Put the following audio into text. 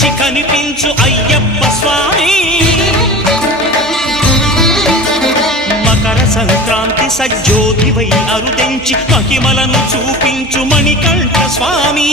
మించి కనిపించు అయ్యప్ప స్వామి మకర సంక్రాంతి సజ్జోతివై అరుదెంచి మహిమలను చూపించు మణికంఠ స్వామి